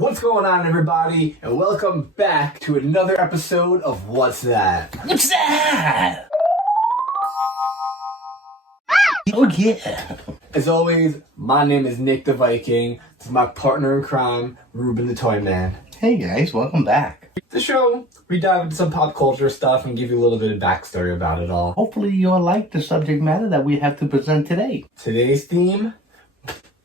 What's going on, everybody, and welcome back to another episode of What's That? What's that? Oh yeah. As always, my name is Nick the Viking. This is my partner in crime, Ruben the Toyman. Hey guys, welcome back. The show, we dive into some pop culture stuff and give you a little bit of backstory about it all. Hopefully you'll like the subject matter that we have to present today. Today's theme,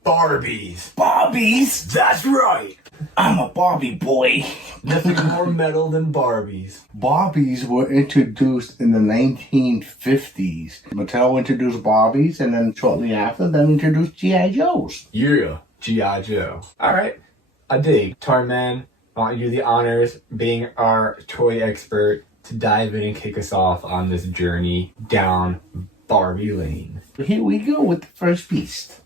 Barbies. Barbies? That's right. I'm a Barbie boy. Nothing more metal than Barbies. Barbies were introduced in the 1950s. Mattel introduced Barbies, and then shortly after, they introduced G.I. Joes. Yeah, G.I. Joe. Alright, I dig. Toyman, I want you to do the honors, being our toy expert, to dive in and kick us off on this journey down Barbie Lane. Here we go with the first piece.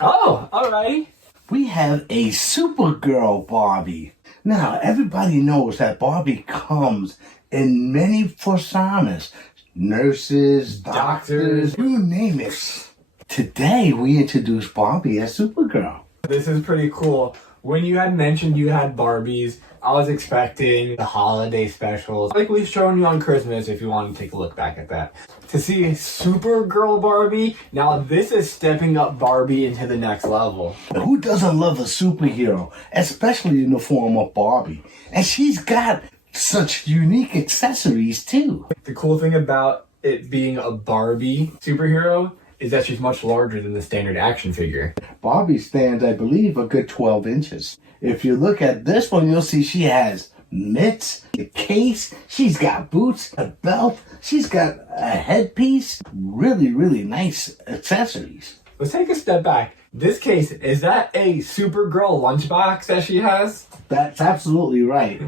Oh, alright. We have a Supergirl Barbie. Now, everybody knows that Barbie comes in many personas. Nurses, doctors, you name it. Today, we introduce Barbie as Supergirl. This is pretty cool. When you had mentioned you had Barbies, I was expecting the holiday specials, like we've shown you on Christmas if you want to take a look back at that. To see Supergirl Barbie, now this is stepping up Barbie into the next level. Who doesn't love a superhero, especially in the form of Barbie? And she's got such unique accessories too. The cool thing about it being a Barbie superhero is that she's much larger than the standard action figure. Barbie stands, I believe, a good 12 inches. If you look at this one, you'll see she has mitts, a case, she's got boots, a belt, she's got a headpiece. Really, really nice accessories. Let's take a step back. This case, is that a Supergirl lunchbox that she has? That's absolutely right.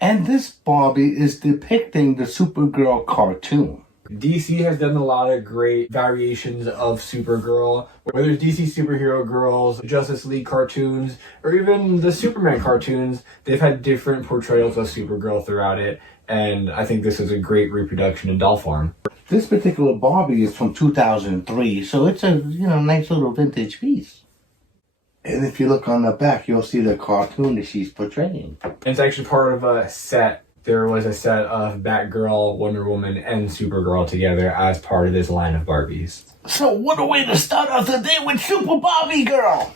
And this Barbie is depicting the Supergirl cartoon. DC has done a lot of great variations of Supergirl, whether it's DC Superhero Girls, Justice League cartoons, or even the Superman cartoons. They've had different portrayals of Supergirl throughout it, and I think this is a great reproduction in doll form. This particular Barbie is from 2003, so it's a nice little vintage piece. And if you look on the back, you'll see the cartoon that she's portraying. It's actually part of a set. There was a set of Batgirl, Wonder Woman, and Supergirl together as part of this line of Barbies. So what a way to start off the day with Super Barbie Girl!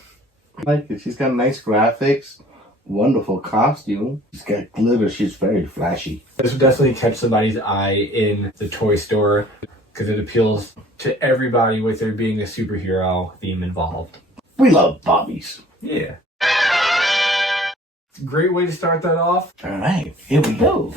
I like it. She's got nice graphics, wonderful costume. She's got glitter. She's very flashy. This would definitely catch somebody's eye in the toy store because it appeals to everybody with there being a superhero theme involved. We love Barbies. Yeah. Great way to start that off. All right, here we go.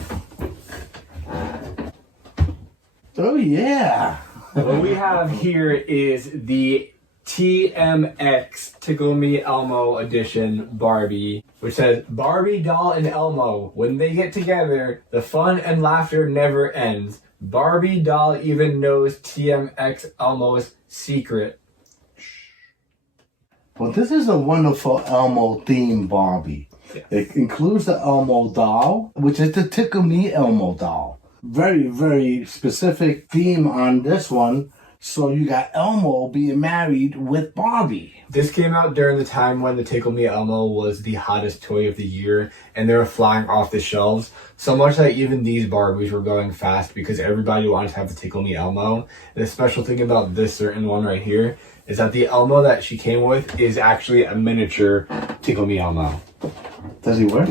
Oh, yeah. What we have here is the TMX Tickle Me Elmo edition Barbie, which says, Barbie, doll, and Elmo. When they get together, the fun and laughter never ends. Barbie doll even knows TMX Elmo's secret. Well, this is a wonderful Elmo themed Barbie. Yes. It includes the Elmo doll, which is the Tickle Me Elmo doll. Very, very specific theme on this one. So you got Elmo being married with Barbie. This came out during the time when the Tickle Me Elmo was the hottest toy of the year, and they were flying off the shelves. So much that even these Barbies were going fast because everybody wanted to have the Tickle Me Elmo. And the special thing about this certain one right here is that the Elmo that she came with is actually a miniature Tickle Me Elmo. Does he work?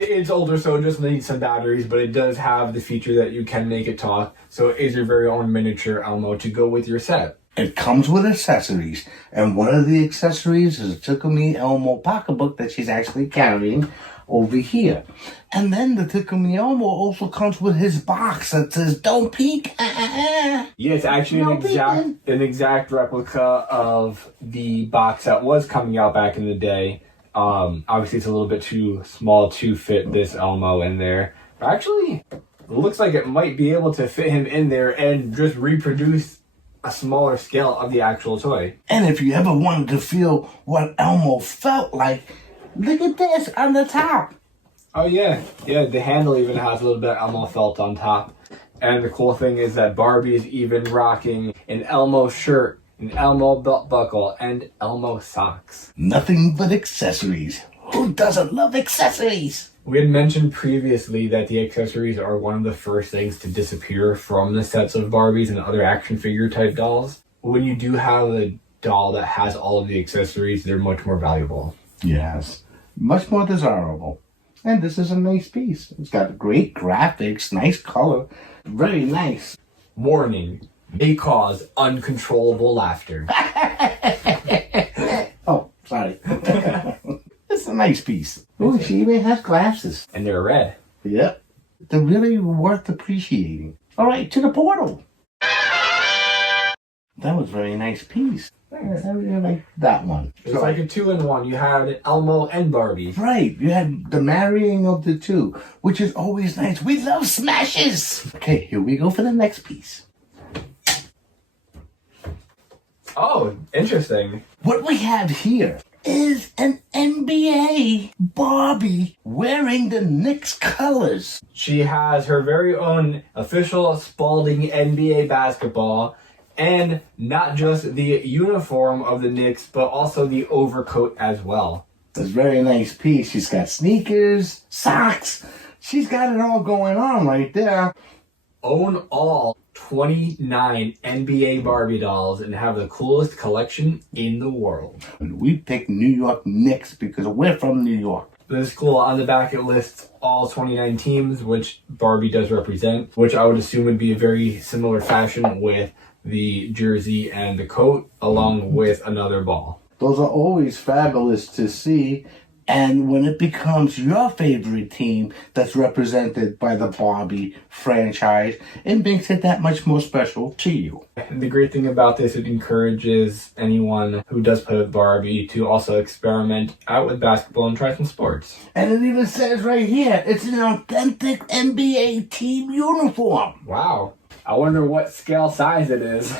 It's older, so it just needs some batteries, but it does have the feature that you can make it talk, so it is your very own miniature Elmo to go with your set. It comes with accessories, and one of the accessories is a Tickle Me Elmo pocketbook that she's actually carrying over here. And then the Tickle Me Elmo also comes with his box that says, "Don't peek." Yeah, it's actually an exact replica of the box that was coming out back in the day. Obviously it's a little bit too small to fit this Elmo in there. But actually, it looks like it might be able to fit him in there and just reproduce a smaller scale of the actual toy. And if you ever wanted to feel what Elmo felt like, look at this on the top. Oh yeah, the handle even has a little bit of Elmo felt on top. And the cool thing is that Barbie is even rocking an Elmo shirt an Elmo belt buckle, and Elmo socks. Nothing but accessories. Who doesn't love accessories? We had mentioned previously that the accessories are one of the first things to disappear from the sets of Barbies and other action figure type dolls. When you do have a doll that has all of the accessories, they're much more valuable. Yes, much more desirable. And this is a nice piece. It's got great graphics, nice color, very nice. Warning, may cause uncontrollable laughter. Oh, sorry. It's a nice piece. Oh, she even has glasses. And they're red. Yep. They're really worth appreciating. All right, to the portal. That was a very nice piece. I really like that one. It's like a 2-in-1. You had Elmo and Barbie. Right. You had the marrying of the two, which is always nice. We love smashes. Okay, here we go for the next piece. Oh, interesting. What we have here is an NBA Barbie wearing the Knicks colors. She has her very own official Spalding NBA basketball, and not just the uniform of the Knicks, but also the overcoat as well. It's a very nice piece. She's got sneakers, socks. She's got it all going on right there. Own all 29 NBA Barbie dolls and have the coolest collection in the world. We picked New York Knicks because we're from New York. This is cool. On the back it lists all 29 teams, which Barbie does represent, which I would assume would be a very similar fashion with the jersey and the coat, along with another ball. Those are always fabulous to see. And when it becomes your favorite team that's represented by the Barbie franchise, it makes it that much more special to you. And the great thing about this, it encourages anyone who does play with Barbie to also experiment out with basketball and try some sports. And it even says right here, it's an authentic NBA team uniform. Wow. I wonder what scale size it is.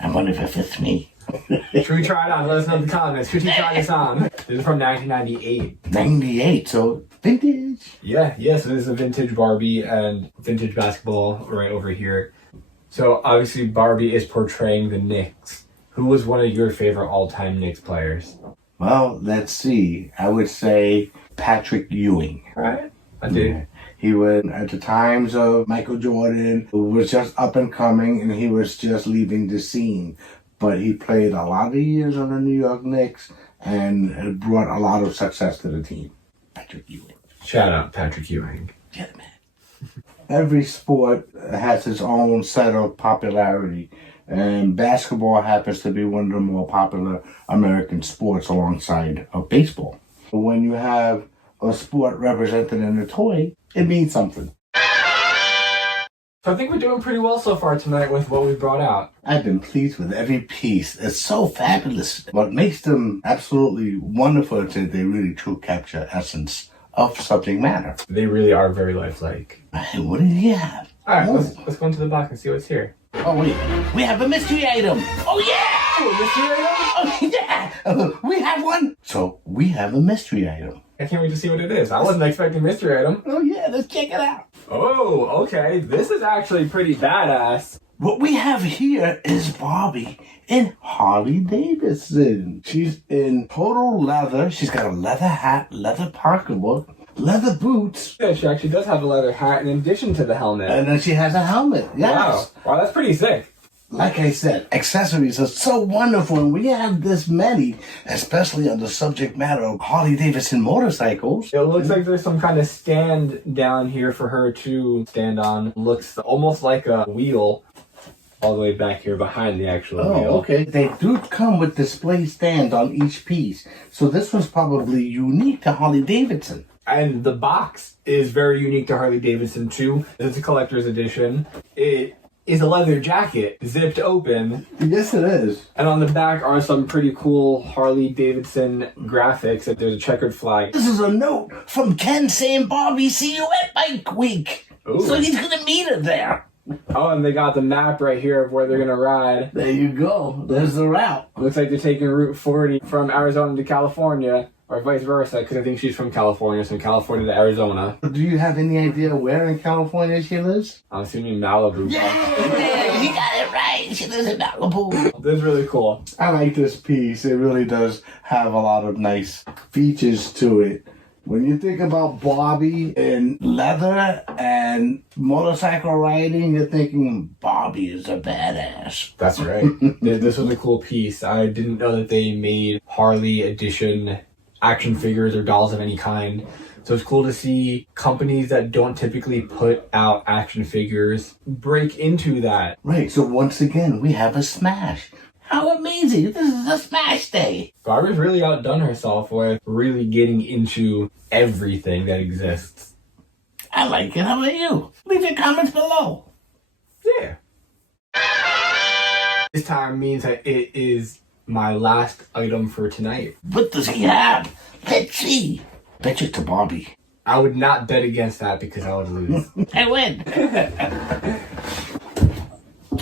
I wonder if it fits me. Should we try it on? Let us know in the comments. Should we try this on? This is from 1998. 98, so vintage. Yeah, so this is a vintage Barbie and vintage basketball right over here. So obviously Barbie is portraying the Knicks. Who was one of your favorite all-time Knicks players? Well, let's see. I would say Patrick Ewing. Right. I do. Yeah. He was, at the times of Michael Jordan, who was just up and coming, and he was just leaving the scene. But he played a lot of years on the New York Knicks and it brought a lot of success to the team. Patrick Ewing. Shout out Patrick Ewing. Yeah, man. Every sport has its own set of popularity, and basketball happens to be one of the more popular American sports alongside of baseball. When you have a sport represented in a toy, it means something. So I think we're doing pretty well so far tonight with what we brought out. I've been pleased with every piece. It's so fabulous. What makes them absolutely wonderful is that they really truly capture essence of subject matter. They really are very lifelike. Hey, what do you have? Alright, let's go into the box and see what's here. Oh, wait. We have a mystery item. Oh, yeah! Oh, mystery item? Oh, yeah! We have one. So, we have a mystery item. I can't wait to see what it is. I wasn't expecting mystery item. Oh, yeah. Let's check it out. Oh, okay. This is actually pretty badass. What we have here is Barbie in Harley Davidson. She's in total leather. She's got a leather hat, leather pocketbook, leather boots. Yeah, she actually does have a leather hat in addition to the helmet. And then she has a helmet. Yes. Wow, that's pretty sick. Like I said, accessories are so wonderful, and we have this many, especially on the subject matter of Harley Davidson motorcycles. It looks like there's some kind of stand down here for her to stand on. Looks almost like a wheel all the way back here behind the actual wheel. Oh, okay. They do come with display stands on each piece, so this one's probably unique to Harley Davidson. And the box is very unique to Harley Davidson too. It's a collector's edition. It is a leather jacket, zipped open. Yes, it is. And on the back are some pretty cool Harley Davidson graphics. There's a checkered flag. This is a note from Ken saying, Barbie, see you at Bike Week. Ooh. So he's going to meet her there. Oh, and they got the map right here of where they're going to ride. There you go. There's the route. Looks like they're taking Route 40 from Arizona to California, or vice versa, because I think she's from California, so California to Arizona. Do you have any idea where in California she lives? I'm assuming Malibu. Yeah, you got it right. vacation is in Malibu. This is really cool. I like this piece. It really does have a lot of nice features to it. When you think about Barbie in leather and motorcycle riding, you're thinking Barbie is a badass. That's right. This was a cool piece. I didn't know that they made Harley edition action figures or dolls of any kind. So it's cool to see companies that don't typically put out action figures break into that. Right, so once again, we have a smash. How amazing. This is a smash day. Barbie's really outdone herself with really getting into everything that exists. I like it. How about you? Leave your comments below. Yeah. This time means that it is my last item for tonight. What does he have? Let's see. Bet you to Barbie. I would not bet against that because I would lose. I win.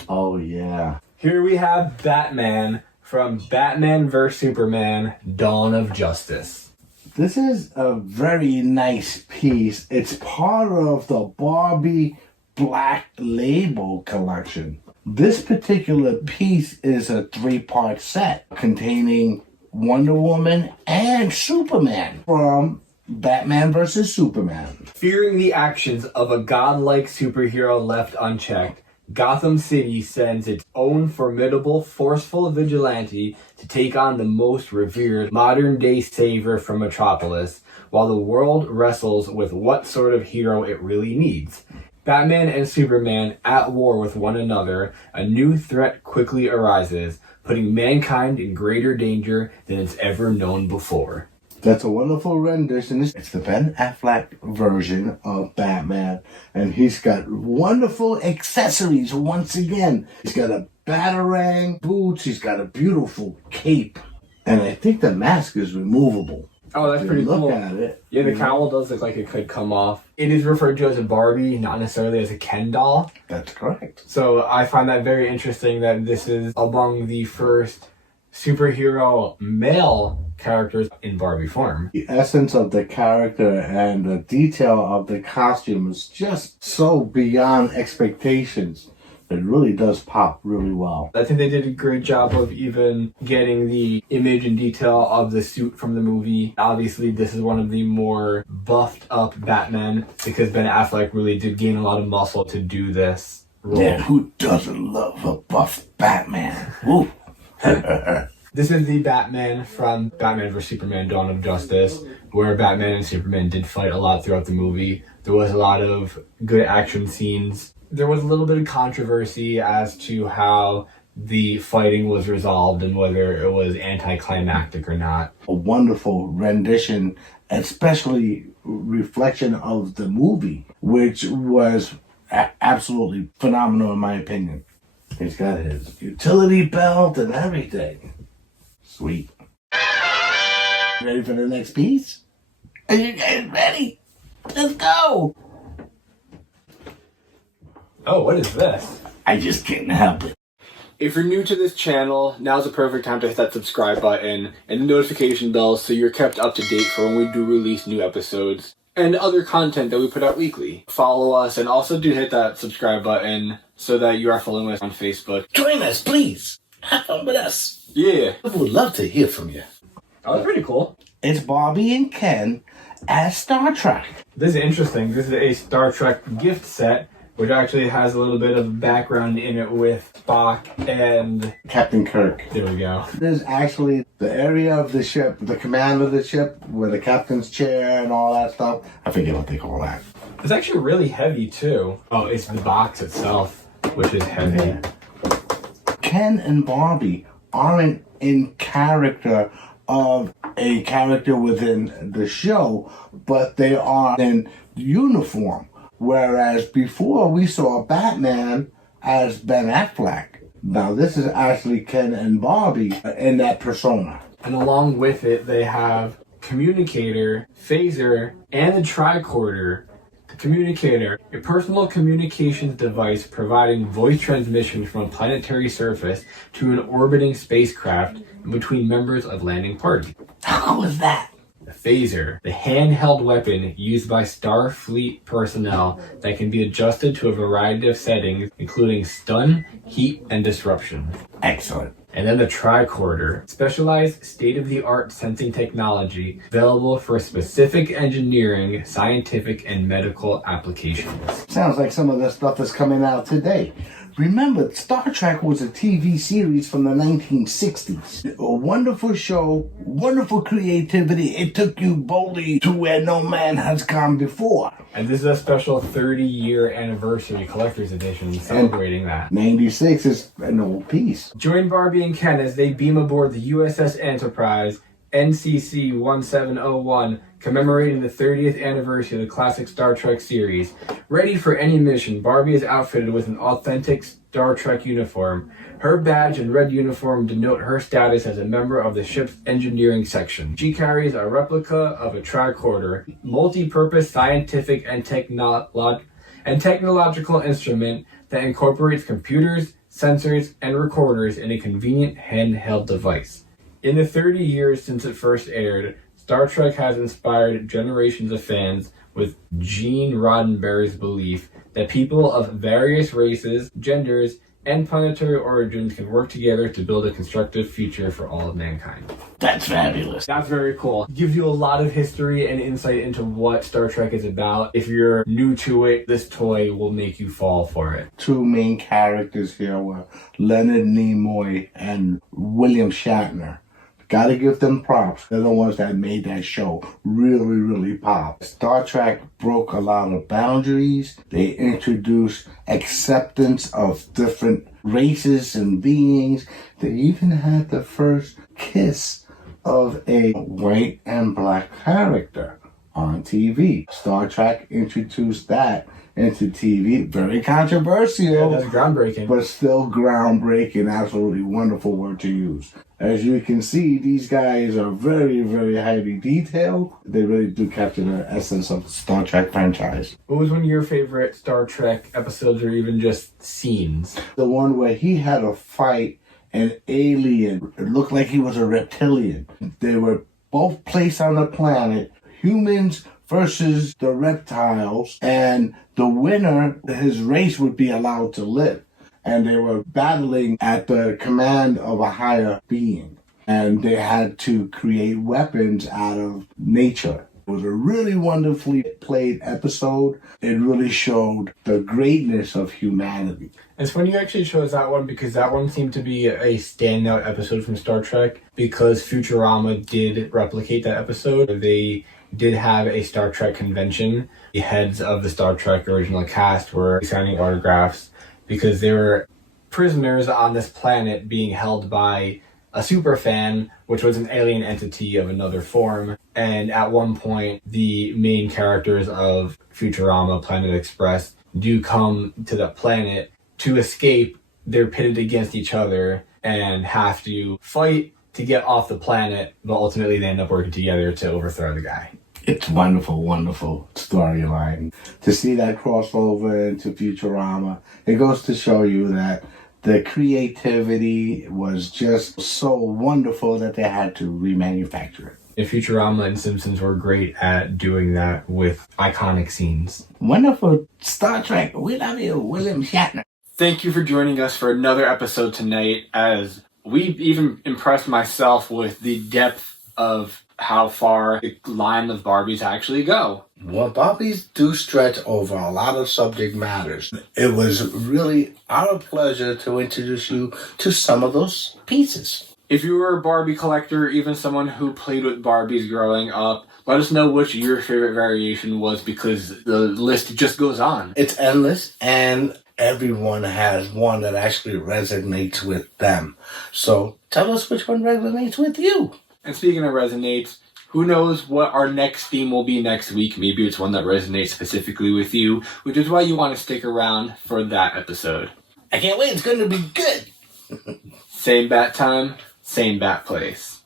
Oh, yeah. Here we have Batman from Batman vs. Superman, Dawn of Justice. This is a very nice piece. It's part of the Barbie Black Label collection. This particular piece is a 3-part set containing Wonder Woman and Superman from Batman vs. Superman. Fearing the actions of a godlike superhero left unchecked, Gotham City sends its own formidable, forceful vigilante to take on the most revered modern-day savior from Metropolis, while the world wrestles with what sort of hero it really needs. Batman and Superman at war with one another, a new threat quickly arises, putting mankind in greater danger than it's ever known before. That's a wonderful rendition. It's the Ben Affleck version of Batman, and he's got wonderful accessories once again. He's got a batarang, boots, he's got a beautiful cape, and I think the mask is removable. Oh, that's pretty cool. Look at it. Yeah, the cowl does look like it could come off. It is referred to as a Barbie, not necessarily as a Ken doll. That's correct. So I find that very interesting that this is among the first superhero male characters in Barbie form. The essence of the character and the detail of the costume is just so beyond expectations. It really does pop really well. I think they did a great job of even getting the image and detail of the suit from the movie. Obviously, this is one of the more buffed up Batman because Ben Affleck really did gain a lot of muscle to do this role. Yeah, who doesn't love a buff Batman? Woo. This is the Batman from Batman vs. Superman, Dawn of Justice, where Batman and Superman did fight a lot throughout the movie. There was a lot of good action scenes. There was a little bit of controversy as to how the fighting was resolved and whether it was anticlimactic or not. A wonderful rendition, especially reflection of the movie, which was absolutely phenomenal in my opinion. He's got his utility belt and everything. Sweet. Ready for the next piece? Are you guys ready? Let's go! Oh, what is this? I just can't help it. If you're new to this channel, now's the perfect time to hit that subscribe button and the notification bell so you're kept up to date for when we do release new episodes and other content that we put out weekly. Follow us and also do hit that subscribe button so that you are following us on Facebook. Join us, please. Have fun with us. Yeah. I would love to hear from you. Oh, that's pretty cool. It's Barbie and Ken as Star Trek. This is interesting. This is a Star Trek gift set, which actually has a little bit of background in it with Spock and Captain Kirk. There we go. There's actually the area of the ship, the command of the ship, where the captain's chair and all that stuff. I forget what they call that. It's actually really heavy, too. Oh, it's the box itself, which is heavy. Yeah. Ken and Barbie aren't in character of a character within the show, but they are in uniform. Whereas before we saw Batman as Ben Affleck. Now this is actually Ken and Barbie in that persona. And along with it, they have communicator, phaser, and the tricorder. The communicator, a personal communications device providing voice transmission from a planetary surface to an orbiting spacecraft and between members of landing party. How was that? The phaser, the handheld weapon used by Starfleet personnel that can be adjusted to a variety of settings, including stun, heat, and disruption. Excellent. And then the tricorder, specialized state-of-the-art sensing technology available for specific engineering, scientific, and medical applications. Sounds like some of the stuff that's coming out today. Remember, Star Trek was a TV series from the 1960s. A wonderful show, wonderful creativity. It took you boldly to where no man has gone before. And this is a special 30-year anniversary collector's edition celebrating that. 96 is an old piece. Join Barbie and Ken as they beam aboard the USS Enterprise, NCC 1701, commemorating the 30th anniversary of the classic Star Trek series. Ready for any mission, Barbie is outfitted with an authentic Star Trek uniform. Her badge and red uniform denote her status as a member of the ship's engineering section. She carries a replica of a tricorder, multi-purpose scientific and technological instrument that incorporates computers, sensors, and recorders in a convenient handheld device. In the 30 years since it first aired, Star Trek has inspired generations of fans with Gene Roddenberry's belief that people of various races, genders, and planetary origins can work together to build a constructive future for all of mankind. That's fabulous. That's very cool. Gives you a lot of history and insight into what Star Trek is about. If you're new to it, this toy will make you fall for it. Two main characters here were Leonard Nimoy and William Shatner. Gotta give them props. They're the ones that made that show really, really pop. Star Trek broke a lot of boundaries. They introduced acceptance of different races and beings. They even had the first kiss of a white and black character on TV. Star Trek introduced that into TV. Very controversial. Yeah, that's groundbreaking. But still groundbreaking. Absolutely wonderful word to use. As you can see, these guys are very, very highly detailed. They really do capture the essence of the Star Trek franchise. What was one of your favorite Star Trek episodes or even just scenes? The one where he had to fight an alien. It looked like he was a reptilian. They were both placed on the planet. Humans versus the reptiles. And the winner, his race would be allowed to live. And they were battling at the command of a higher being. And they had to create weapons out of nature. It was a really wonderfully played episode. It really showed the greatness of humanity. It's funny you actually chose that one because that one seemed to be a standout episode from Star Trek because Futurama did replicate that episode. They did have a Star Trek convention. The heads of the Star Trek original cast were signing autographs because they were prisoners on this planet being held by a superfan, which was an alien entity of another form. And at one point, the main characters of Futurama, Planet Express, do come to the planet to escape. They're pitted against each other and have to fight to get off the planet, but ultimately they end up working together to overthrow the guy. It's wonderful, wonderful storyline. To see that crossover into Futurama, it goes to show you that the creativity was just so wonderful that they had to remanufacture it. And Futurama and Simpsons were great at doing that with iconic scenes. Wonderful Star Trek. We love you, William Shatner. Thank you for joining us for another episode tonight, as we even impressed myself with the depth of how far the line of Barbies actually go. Well, Barbies do stretch over a lot of subject matters. It was really our pleasure to introduce you to some of those pieces. If you were a Barbie collector, even someone who played with Barbies growing up, let us know which your favorite variation was because the list just goes on. It's endless, and everyone has one that actually resonates with them. So tell us which one resonates with you. And speaking of resonates, who knows what our next theme will be next week. Maybe it's one that resonates specifically with you, which is why you want to stick around for that episode. I can't wait. It's going to be good. Same bat time, same bat place.